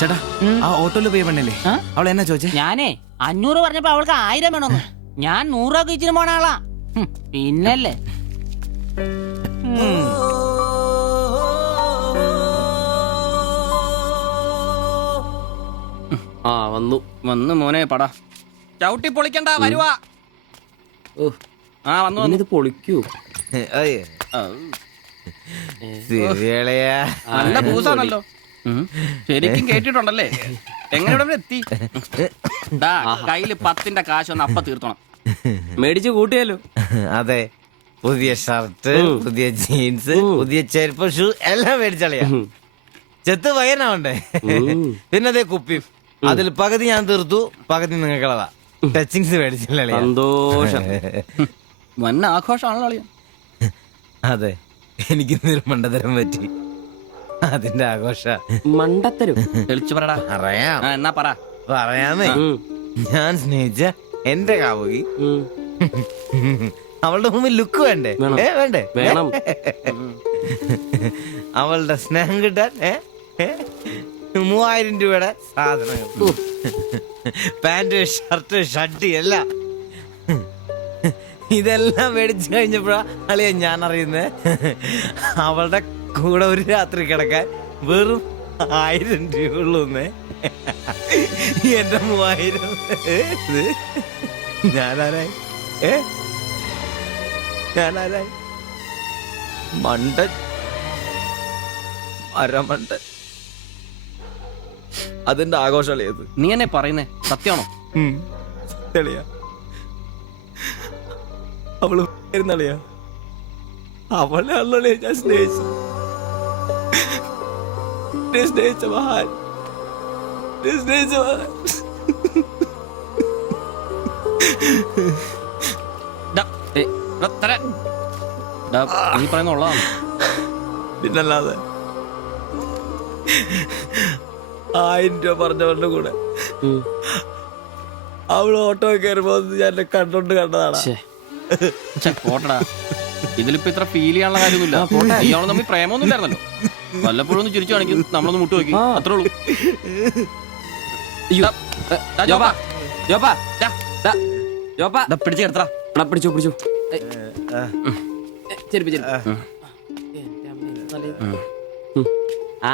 ചേട്ടാ ആ ഓട്ടോയിൽ പോയ പെണ്ണല്ലേ അവൾ എന്നാ ചോദിച്ചേ? ഞാനേ 500 പറഞ്ഞപ്പോ അവൾക്ക് 1000 വേണമെന്ന്. ഞാൻ 100 രൂപ ഇച്ചിരി പോണ ആളാ. പിന്നല്ലേ ആ വന്നു വന്ന് മോനെ പടാ ചവിട്ടി പൊളിക്കണ്ട വരുവാ. ആ വന്നു വന്നു. ഇത് പൊളിക്കൂ. നല്ല പൂസാണല്ലോ. ശരിക്കും കേട്ടിട്ടുണ്ടല്ലേ? എങ്ങനെ ഇവിടെ എത്തി? കയ്യില് 10ന്റെ കാശൊന്ന് അപ്പ തീർത്തോണം. മേടിച്ച് കൂട്ടിയാലോ? അതെ, പുതിയ ഷർട്ട്, പുതിയ ജീൻസ്, പുതിയ ചെരുപ്പ്, ഷൂ എല്ലാം മേടിച്ചളിയാ. ചെത്ത് വയനാവണ്ടേ? പിന്നെ അതേ കുപ്പിയും, അതിൽ പകുതി ഞാൻ തീർത്തു, പകുതി നിങ്ങൾക്കുള്ളതാ. ടച്ചിങ്സ് മേടിച്ചില്ലേ? സന്തോഷം. വന്ന ആഘോഷമാണല്ലോ അളിയാ. അതെ, എനിക്ക് മണ്ടതരം പറ്റി, അതിന്റെ ആഘോഷ. മണ്ടത്തരും തെളിച്ചു പറടാ. പറയാം, എന്നാ പറ. പറയാമേ. ഞാൻ സ്നേഹിച്ച എന്റെ കാമുകി അവളുടെ മുമ്പിൽ ലുക്ക് വേണ്ടേ? വേണ്ടേ? വേണം. അവളുടെ സ്നേഹം കിട്ടാൻ 3000 രൂപയുടെ സാധനങ്ങൾ, പാന്റ്, ഷർട്ട്, ഷഡ്ഡി എല്ലാം. ഇതെല്ലാം മേടിച്ചു കഴിഞ്ഞപ്പോഴാ അളിയ ഞാൻ അറിയുന്നേ, അവളുടെ കൂടെ ഒരു രാത്രി കിടക്കാൻ വെറും 1000 രൂപ ഉള്ളൂന്നേ. എന്റെ 3000 ഞാനാരായി? ഞാനാരായി? മണ്ടൻ, അരമണ്ടൻ. അതിന്റെ ആഘോഷളിയത്. നീ എന്നെ പറയുന്നേ സത്യമാണോ? തെളിയാ, അവള് ളിയാ, അവളെ അല്ലേ ഞാൻ സ്നേഹിച്ചു. സ്നേഹിച്ച മഹാൻ, സ്നേഹിച്ച മഹാൻ. നീ പറയുന്ന ഉള്ളതാണ്. പിന്നല്ലാതെ 1000 രൂപ പറഞ്ഞവരുടെ കൂടെ അവള് ഓട്ടോ കയറുമ്പോ ഞാൻ കണ്ടോണ്ട് കണ്ടതാണ്. പോട്ടടാ, ഇതിലിപ്പോ ഇത്ര ഫീൽ ചെയ്യാനുള്ള കാര്യമൊന്നുമില്ല. ഇയാള് തമ്മിൽ പ്രേമൊന്നും ഇല്ലായിരുന്നല്ലോ. വല്ലപ്പോഴും ഒന്ന് ചിരിച്ചു കാണിക്കും, നമ്മളൊന്ന് മുട്ടു നോക്കി, അത്രേ ഉള്ളൂ. പിടിച്ചു കിടത്തറ. പിടിച്ചോ പിടിച്ചോ.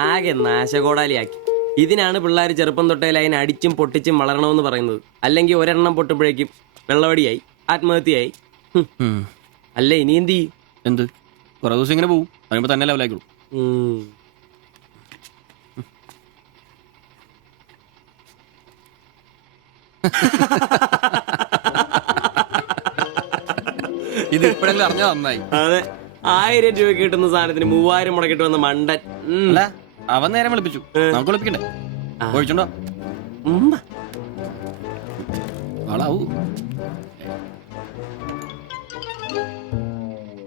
ആകെ നാശകോടാലിയാക്കി. ഇതിനാണ് പിള്ളേർ ചെറുപ്പം തൊട്ടേ അതിനെ അടിച്ചും പൊട്ടിച്ചും വളരണമെന്ന് പറയുന്നത്. അല്ലെങ്കിൽ ഒരെണ്ണം പൊട്ടുമ്പോഴേക്കും വെള്ളവടിയായി, ആത്മഹത്യയായി. അല്ല ഇനി എന്ത് ചെയ്യും? എന്ത് കുറെ ദിവസം ഇങ്ങനെ പോവും, പറയുമ്പോ തന്നെ ലെവലായിക്കോളൂ. ഇത് ഇപ്പോഴെങ്കിലും അറിഞ്ഞാ നന്നായി. അതെ, 1000 രൂപ കിട്ടുന്ന സാധനത്തിന് 3000 മുടക്കിട്ട് വന്ന മണ്ടൻ. അല്ല, അവൻ നേരം വിളിപ്പിച്ചു, നമുക്ക് വിളിപ്പിക്കണ്ടേ? ഒഴിച്ചുണ്ടോ? ആളാവൂ.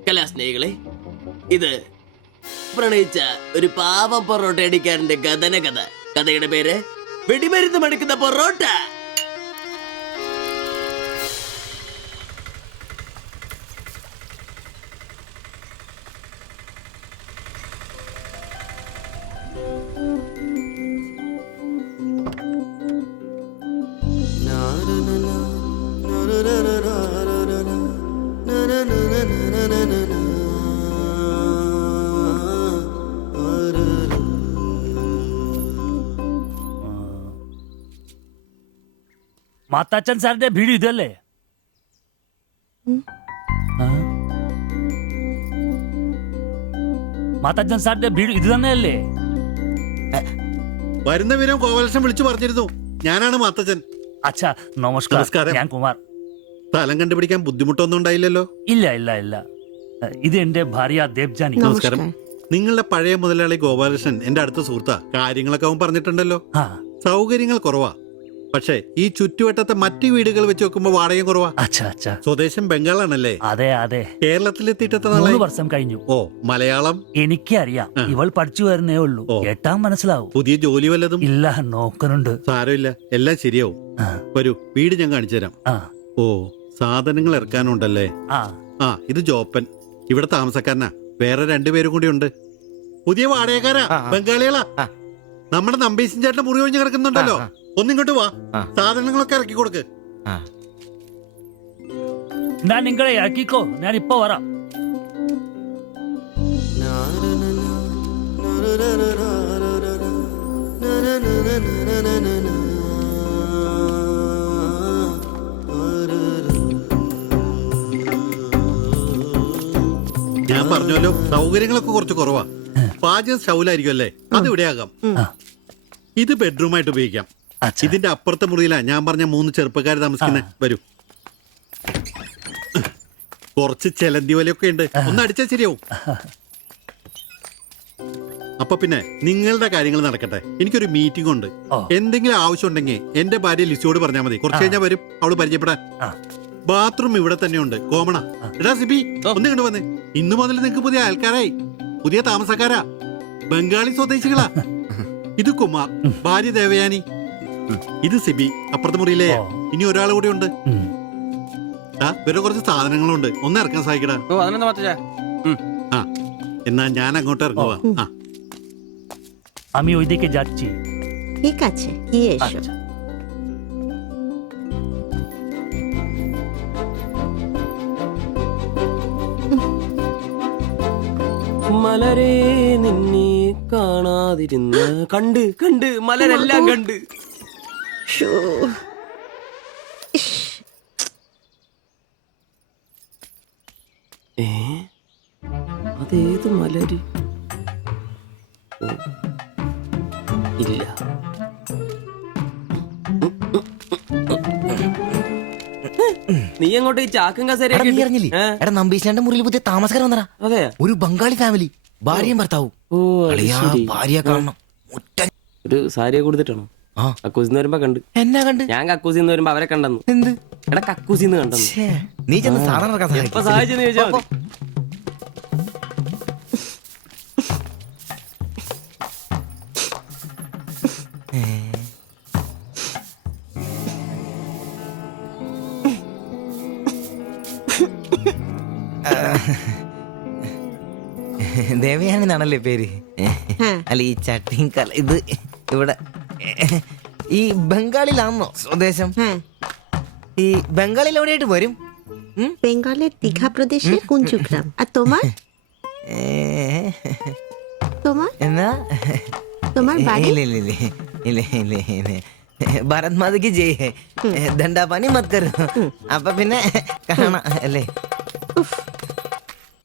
കലാസ്നേഹികളെ, ഇത് പ്രണയിച്ച ഒരു പാവം പൊറോട്ട അടിക്കാരന്റെ കഥന കഥ. കഥയുടെ പേര് വെടിമരുന്ന് മടുക്കുന്ന പൊറോട്ട. മാത്താച്ചൻ സാറിന്റെ വീഡിയോ ഇതല്ലേ? മാത്താച്ചൻ സാറിന്റെ വീഡിയോ ഇത് തന്നെയല്ലേ? വരുന്ന വിവരം കോവലക്ഷൻ വിളിച്ചു പറഞ്ഞിരുന്നു. ഞാനാണ് മാത്തച്ചൻ. അച്ഛാ നമസ്കാരം. ഞാൻ കുമാർ. സ്ഥലം കണ്ടുപിടിക്കാൻ ബുദ്ധിമുട്ടൊന്നും ഉണ്ടായില്ലല്ലോ? ഇല്ല ഇല്ല ഇല്ല. ഇത് എന്റെ ഭാര്യ ദേവ്ജാനി. നമസ്കാരം. നിങ്ങളുടെ പഴയ മുതലാളി ഗോപാലകൃഷ്ണൻ എന്റെ അടുത്ത സുഹൃത്താ. കാര്യങ്ങളൊക്കെ അവൻ പറഞ്ഞിട്ടുണ്ടല്ലോ. സൗകര്യങ്ങൾ കുറവാ, പക്ഷേ ഈ ചുറ്റുവട്ടത്തെ മറ്റു വീടുകൾ വെച്ച് നോക്കുമ്പോ വാടകയും കുറവാ. സ്വദേശം ബംഗാളാണല്ലേ? അതെ അതെ. കേരളത്തിലെത്തിയിട്ട് 3 വർഷം കഴിഞ്ഞു. ഓ, മലയാളം എനിക്കറിയാം. ഇവൾ പഠിച്ചു വരുന്നേ ഉള്ളൂ. കേട്ടാ മനസ്സിലാവും. പുതിയ ജോലി വല്ലതും? ഇല്ല, നോക്കുന്നുണ്ട്. സാരമില്ല, എല്ലാം ശരിയാവും. വരൂ, വീട് ഞാൻ കാണിച്ചു തരാം. ഓ, സാധനങ്ങൾ ഇറക്കാനുണ്ടല്ലേ? ഇത് ജോപ്പൻ, ഇവിടെ താമസക്കാരനാ. വേറെ 2 പേരും കൂടി ഉണ്ട്. പുതിയ വാടകക്കാരാ, ബംഗാളികളാ. നമ്മുടെ നമ്പീശൻ ചേട്ടൻ മുറി ഒഴിഞ്ഞ് കിടക്കുന്നുണ്ടല്ലോ, ഒന്നിങ്ങോട്ട് വാ, സാധനങ്ങളൊക്കെ ഇറക്കി കൊടുക്ക്. ആ ഞാൻ നിങ്ങളെ ആക്കിക്കോ, ഞാൻ ഇപ്പൊ വരാം. ഞാൻ പറഞ്ഞല്ലോ സൗകര്യങ്ങളൊക്കെ കുറച്ച് കുറവാ. പാചകം സ്റ്റൗലായിരിക്കും അല്ലേ, അത് ഇവിടെ ആകാം. ഇത് ബെഡ്റൂമായിട്ട് ഉപയോഗിക്കാം. ഇതിന്റെ അപ്പുറത്തെ മുറിയിലാ ഞാൻ പറഞ്ഞ 3 ചെറുപ്പക്കാർ താമസിക്കുന്നത്. വരൂ. കുറച്ച് ചെലന്തി വലയൊക്കെ ഉണ്ട്, ഒന്ന് അടിച്ചാൽ ശരിയാവും. അപ്പൊ പിന്നെ നിങ്ങളുടെ കാര്യങ്ങൾ നടക്കട്ടെ, എനിക്കൊരു മീറ്റിംഗ് ഉണ്ട്. എന്തെങ്കിലും ആവശ്യം ഉണ്ടെങ്കിൽ എന്റെ ഭാര്യ ലിസിയോട് പറഞ്ഞാൽ മതി, കുറച്ച് കഴിഞ്ഞാൽ വരും അവള് പരിചയപ്പെടാൻ. ബാത്റൂം ഇവിടെ തന്നെയുണ്ട്, കോമണ. എടാ സിബി, ഒന്ന് കണ്ടു വന്നേ. ഇന്നു മുതൽ നിങ്ങൾക്ക് പുതിയ ആൾക്കാരായി, പുതിയ താമസക്കാരാ, ബംഗാളി സ്വദേശികളാ. ഇത് കുമാർ, ഭാര്യ ദേവയാനി. ഇത് സിബി, അപ്പുറത്തെ മുറിയിലെ. ഇനി ഒരാൾ കൂടി ഉണ്ട്. വേറെ കുറച്ച് സാധനങ്ങളുണ്ട്, ഒന്ന് ഇറക്കാൻ സഹായിക്കടാ. ആ എന്നാ ഞാൻ അങ്ങോട്ട് ഇറങ്ങുവാ. আমি ওইদিকে যাচ্ছি। ঠিক আছে, গিয়ে এসো। മലരെ നിന്നെ കാണാതിരുന്ന് കണ്ട് കണ്ട് മലരെല്ലാം കണ്ട്. ശ്ശോ. ഇഷ്. അതേത് മലര്? ഇല്ല. നീ അങ്ങോട്ട് ഈ ചാക്കും കസേരയൊക്കെ നീ അറിഞ്ഞില്ലേ? എടാ നമ്പീശന്റെ മുറിയിൽ പുതിയ താമസക്കാരൻ വന്നടാ. അതെ, ഒരു ബംഗാളി ഫാമിലി, ഭാര്യയും ഭർത്താവും. ഓ ഭാര്യ കാണണം. ഒരു സാരിയെ കൊടുത്തിട്ടാണോ? കക്കൂസിന്ന് വരുമ്പോ കണ്ട്. എന്നാ കണ്ട്? ഞാൻ കക്കൂസിന്ന് വരുമ്പോ അവരെ കണ്ടെന്ന്. എന്ത്? എടാ കക്കൂസിന്ന് കണ്ടെന്ന്. നീ ചെന്ന് സാധനം ഇറക്കാൻ എപ്പോ സഹായിച്ചെന്ന് ചോദിച്ചാ മതി. ദേവയാനി എന്നാണല്ലേ പേര്? അല്ല ഈ ചട്ടിയും കല ഇത് ഇവിടെ ഈ ബംഗാളിലാണോ സ്വദേശം? ഈ ബംഗാളിൽ എവിടെയായിട്ട് വരും? বেঙ্গলের দীঘা প্রদেশের কুঞ্জগ্রাম। আর তোমার? তোমার എന്നാ তোমার বাড়ি? ഇല്ല ഇല്ല ഇല്ല ഇല്ല ഇല്ല ഇല്ല. ഭാരത് മാതയ്ക്ക് ജയ്. ദണ്ഡാപാനി മത് കരോ. അപ്പൊ പിന്നെ കാണാം അല്ലേ?